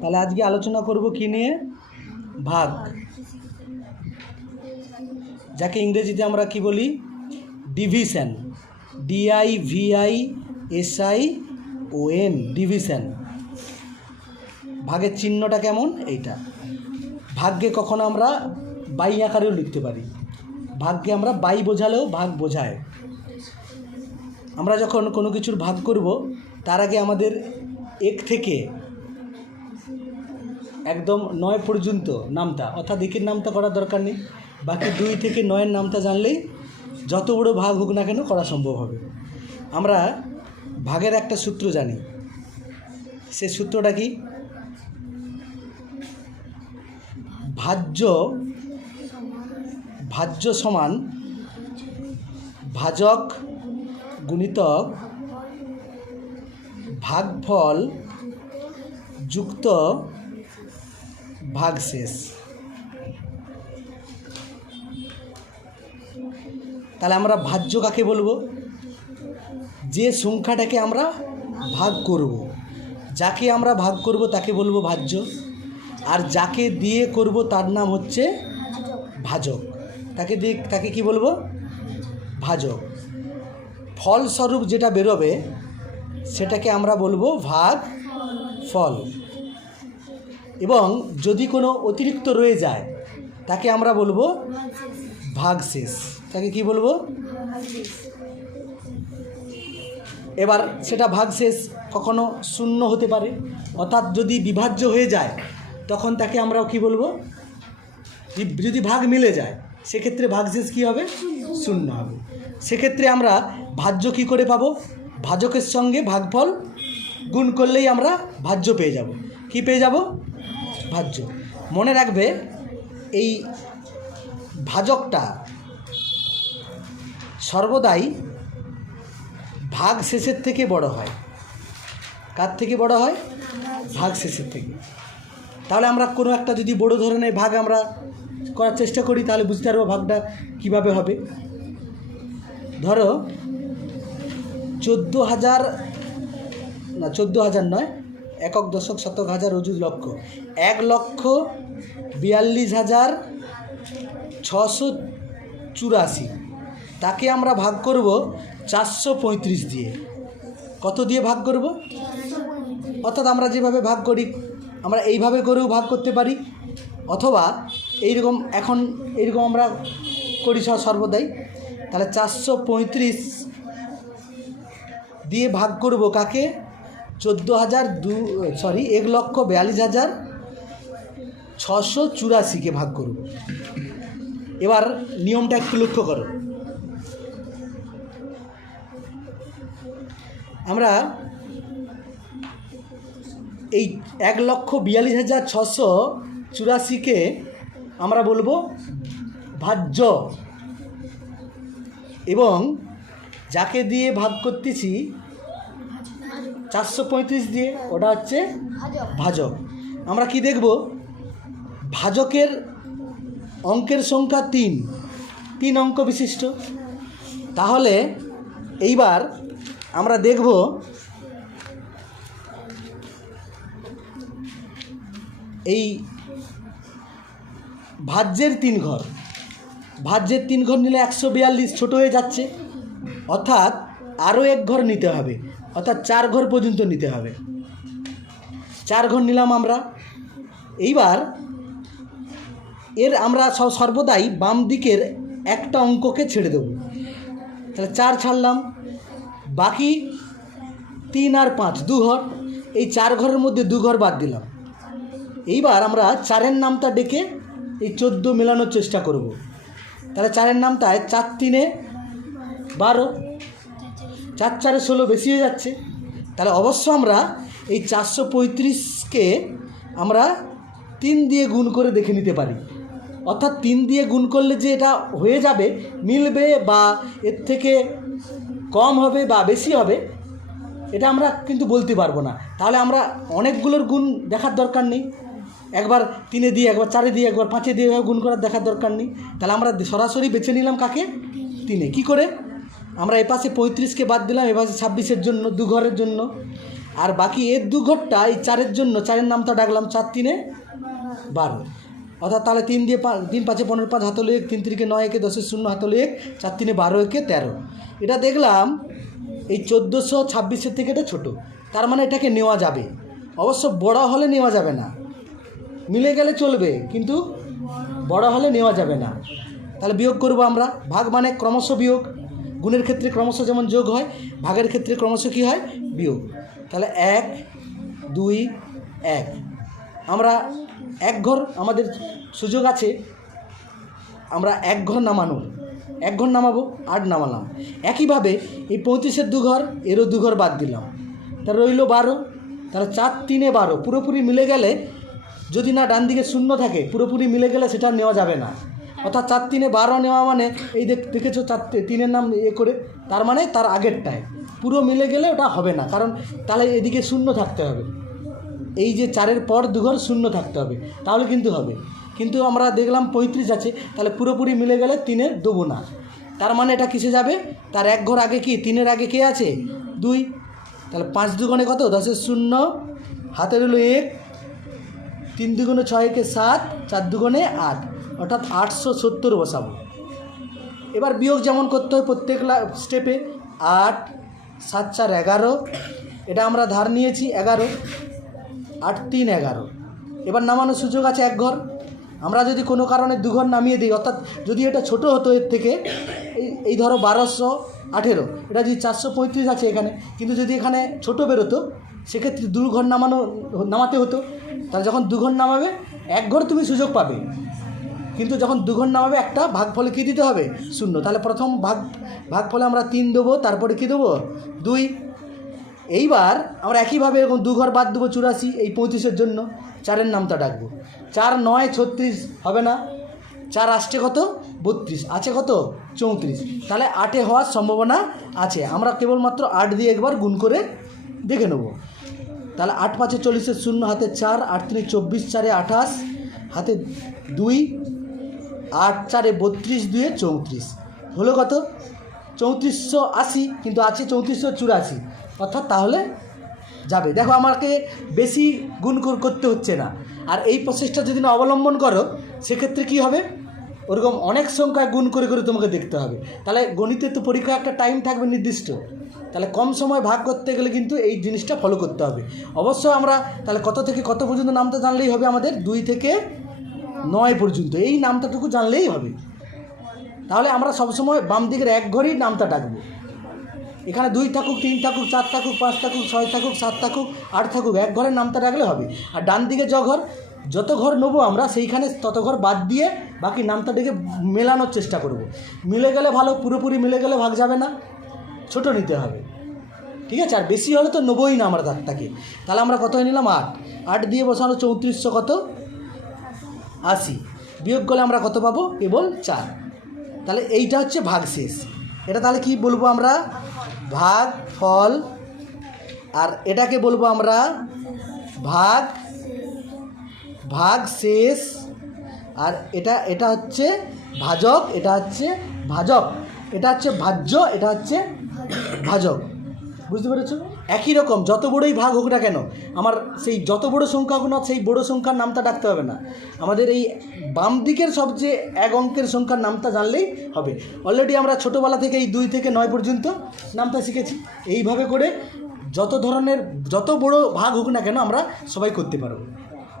তাহলে আজকে আলোচনা করব কি নিয়ে? ভাগ, যাকে ইংরেজিতে আমরা কি বলি? ডিভিশন। DIVISION, division. ভাগের চিহ্নটা কেমন? এইটা। ভাগকে কখনো আমরা বাই আকারেও লিখতে পারি। ভাগকে আমরা বাই বোঝালেও ভাগ বোঝায়। আমরা যখন কোনো কিছুর ভাগ করব তার আগে আমাদের 1 থেকে একদম 9 পর্যন্ত নামতা, অর্থাৎ একের নামতা করার দরকার নেই। বাকি 2 থেকে 9-এর নামতা জানলেই যত বড় ভাগ হোক না কেন করা সম্ভব হবে। আমরা ভাগের একটা সূত্র জানি। সে সূত্রটা কি? ভাজ্য সমান ভাজক গুণিতক ভাগফল যুক্ত ভাগশেষ। তাহলে আমরা ভাজ্য কাকে বলবো? যে সংখ্যাটাকে আমরা ভাগ করব, যাকে আমরা ভাগ করব তাকে বলবো ভাজ্য, আর যাকে দিয়ে করব তার নাম হচ্ছে ভাজক। তাকে কি বলবো? ভাজক। ফলস্বরূপ যেটা বেরোবে সেটাকে আমরা বলবো ভাগ ফল। এবং যদি কোনো অতিরিক্ত রয়ে যায় তাকে আমরা বলবো ভাগশেষ। তাকে কি বলবো? এবার সেটা ভাগশেষ কখনো শূন্য হতে পারে, অর্থাৎ যদি বিভাজ্য হয়ে যায় তখন তাকে আমরা কি বলবো? যদি ভাগ মিলে যায় সেক্ষেত্রে ভাগশেষ কী হবে? শূন্য হবে। সেক্ষেত্রে আমরা ভাজ্য কী করে পাবো? ভাজকের সঙ্গে ভাগফল গুণ করলেই আমরা ভাজ্য পেয়ে যাব। কি পেয়ে যাব? ভাজ্য। মনে রাখবে এই ভাজকটা সর্বদাই ভাগ শেষের থেকে বড় হয়। কার থেকে বড় হয়? ভাগ শেষের থেকে। তাহলে আমরা কোনো একটা যদি বড় ধরনের ভাগ আমরা করার চেষ্টা করি তাহলে বুঝতে পারবো ভাগটা কীভাবে হবে। ধরো 14,000 নয়, একক দশক শতক হাজার অযুত লক্ষ, 1,42,684। তাকে আমরা ভাগ করব 435 দিয়ে। কত দিয়ে ভাগ করব? অর্থাৎ আমরা যেভাবে ভাগ করি আমরা এইভাবে করেও ভাগ করতে পারি, অথবা এইরকম এইরকম আমরা করি সর্বদাই। তাহলে 435 দিয়ে ভাগ করব কাকে? 1,42,684কে ভাগ করব। এবার নিয়মটা একটু লক্ষ্য করো। আমরা এই 1,42,684কে আমরা বলবো ভাজ্য, এবং যাকে দিয়ে ভাগ করতেছি 435 দিয়ে ওটা হচ্ছে ভাজক। আমরা কি দেখব? ভাজকের অঙ্কের সংখ্যা 3 অঙ্ক বিশিষ্ট। তাহলে এইবার আমরা দেখব এই ভাজ্যের 3 ঘর। ভাজ্যের 3 ঘর নিলে 142 ছোট হয়ে যাচ্ছে, অর্থাৎ আরও 1 ঘর নিতে হবে, অর্থাৎ 4 ঘর পর্যন্ত নিতে হবে। 4 ঘর নিলাম আমরা। এইবার আমরা সর্বদাই বাম দিকের একটা অঙ্ককে ছেড়ে দেব। তাহলে 4 ছাড়লাম, বাকি 3 আর 5 2 ঘর। এই 4 ঘরের মধ্যে 2 ঘর বাদ দিলাম। এইবার আমরা 4-এর নামটা ডেকে এই 14 মেলানোর চেষ্টা করব। তাহলে 4-এর নামটায় 4-3 12, 4-4 16 বেশি হয়ে যাচ্ছে। তাহলে অবশ্য আমরা এই 435কে আমরা 3 দিয়ে গুণ করে দেখে নিতে পারি। অর্থাৎ 3 দিয়ে গুণ করলে যে এটা হয়ে যাবে, মিলবে বা এর থেকে কম হবে বা বেশি হবে, এটা আমরা কিন্তু বলতে পারবো না। তাহলে আমরা অনেকগুলোর গুণ দেখার দরকার নেই। একবার 3 দিয়ে, একবার 4 দিয়ে, একবার 5 দিয়ে গুণ করার দেখার দরকার নেই। তাহলে আমরা সরাসরি বেছে নিলাম কাকে? 3। কী করে? আমরা এপাশে 35কে বাদ দিলাম, এপাশে 26-এর জন্য 2 ঘরের জন্য। আর বাকি এর 2 ঘরটা এই 4-এর জন্য 4-এর নামটা ডাকলাম 4 3 12, অর্থাৎ তাহলে 3 দিয়ে 3 5 15 5 হাতলে 1, 3 3 9 1 10 0 হাতলে 1, 4 3 12 1 13। এটা দেখলাম এই 1426 থেকে এটা ছোটো, তার মানে এটাকে নেওয়া যাবে। অবশ্য বড় হলে নেওয়া যাবে না, মিলে গেলে চলবে কিন্তু বড় হলে নেওয়া যাবে না। তাহলে বিয়োগ করব আমরা। ভাগ মানে ক্রমশ বিয়োগ, গুণের ক্ষেত্রে ক্রমশ যেমন যোগ হয়, ভাগের ক্ষেত্রে ক্রমশ কী হয়, বিয়োগ। তাহলে 1 2 1, আমরা 1 ঘর আমাদের সুযোগ আছে, আমরা 1 ঘর নামানোর, 1 ঘর নামাবো, 8 নামালাম। একইভাবে এই 35-এর 2 ঘর, এরও 2 ঘর বাদ দিলাম, তাহলে রইল 12। তাহলে 4 3 12 পুরোপুরি মিলে গেলে, যদি না ডান দিকে শূন্য থাকে, পুরোপুরি মিলে গেলে সেটা নেওয়া যাবে না। অর্থাৎ 4 3 12 নেওয়া মানে এই দেখেছো 4 3-এর নাম করে, তার মানে তার আগেরটায় পুরো মিলে গেলে ওটা হবে না, কারণ তাহলে এদিকে শূন্য থাকতে হবে, এই যে 4-এর পর 2 ঘর শূন্য থাকতে হবে, তাহলে কিন্তু হবে। কিন্তু আমরা দেখলাম 35 আছে, তাহলে পুরোপুরি মিলে গেলে 3-এর দেবো না, তার মানে এটা কিসে যাবে, তার 1 ঘর আগে কি 3-এর আগে কে আছে 2, তাহলে 5 2 কত 10-এর 0, হাতে রইল 1, 3 2 6 কে 7, 4 2 8, অর্থাৎ 870 বসাবো। এবার বিয়োগ যেমন করতে হয় প্রত্যেক স্টেপে, 8 7 4 11, এটা আমরা ধার নিয়েছি 11, 8 3 11। এবার নামানোর সুযোগ আছে 1 ঘর, আমরা যদি কোনো কারণে 2 ঘর নামিয়ে দিই, অর্থাৎ যদি এটা ছোট হতো এর থেকে, এই ধরো 1218, এটা যদি 435 আছে এখানে, কিন্তু যদি এখানে ছোট বেরোতো সেক্ষেত্রে 2 ঘর নামাতে হতো। তাহলে যখন 2 ঘর নামাবে 1 ঘর তুমি সুযোগ পাবে, কিন্তু যখন 2 ঘর নামাবে একটা ভাগফলে কী দিতে হবে 0। তাহলে প্রথম ভাগফলে আমরা 3 দেবো, তারপরে কী দেবো 2। এইবার আমরা একইভাবে এরকম 2 ঘর বাদ দেবো 84, এই 35-এর জন্য 4-এর নামটা ডাকবো। 4 9 36 হবে না, 4 আসছে কত 32, আছে কত 34, তাহলে 8-এ হওয়ার সম্ভাবনা আছে। আমরা কেবলমাত্র 8 দিয়ে একবার গুণ করে দেখে নেব। তাহলে 8 5 40-এর 0, হাতে 4, 8 3 24, 4 28, হাতে 2, 8 4 32, 2 34, হলো কত 3480, কিন্তু আছে 3484, অর্থাৎ তাহলে যাবে। দেখো আমাকে বেশি গুণ করতে হচ্ছে না, আর এই প্রসেসটা যদি না অবলম্বন করো সেক্ষেত্রে কী হবে, ওরকম অনেক সংখ্যায় গুণ করে করে তোমাকে দেখতে হবে। তাহলে গণিতের তো পরীক্ষা একটা টাইম থাকবে নির্দিষ্ট, তাহলে কম সময় ভাগ করতে গেলে কিন্তু এই জিনিসটা ফলো করতে হবে। অবশ্যই আমরা তাহলে কত থেকে কত পর্যন্ত নামটা জানলেই হবে, আমাদের 2 থেকে 9 পর্যন্ত এই নামটাটুকু জানলেই হবে। তাহলে আমরা সবসময় বাম দিকের 1 ঘরই নামটা ডাকবো। এখানে 2 থাকুক, 3 থাকুক, 4 থাকুক, 5 থাকুক, 6 থাকুক, 7 থাকুক, 8 থাকুক, 1 ঘরের নামটা ডাকলে হবে। আর ডান দিকে যত ঘর নেবো আমরা সেইখানে তত ঘর বাদ দিয়ে বাকি নামটা ডেকে মেলানোর চেষ্টা করব। মিলে গেলে ভালো, পুরোপুরি মিলে গেলে ভাগ যাবে না, ছোট নিতে হবে, ঠিক আছে। আর বেশি হলে তো নেবোই না আমরা তারটাকে। তাহলে আমরা কত নিলাম 8, 8 দিয়ে বসানো 3400 কত 80, বিয়োগ করলে আমরা কত পাবো কেবল 4। তাহলে এইটা হচ্ছে ভাগ শেষ। এটা তাহলে কি বলবো আমরা, ভাগ ফল, আর এটাকে বলবো আমরা ভাগ শেষ, আর এটা হচ্ছে ভাজক, এটা হচ্ছে ভাজক, এটা হচ্ছে ভাজ্য, এটা হচ্ছে ভাজক। বুঝতে পেরেছ? একই রকম যত বড়ই ভাগ হোক না কেন, আমার সেই যত বড় সংখ্যা হোক না, সেই বড় সংখ্যার নামটা ডাকতে হবে না, আমাদের এই বাম দিকের সবচেয়ে 1 অঙ্কের সংখ্যার নামটা জানলেই হবে। অলরেডি আমরা ছোটোবেলা থেকে এই 2 থেকে 9 পর্যন্ত নামটা শিখেছি। এইভাবে করে যত বড় ভাগ হোক না কেন আমরা সবাই করতে পারবো।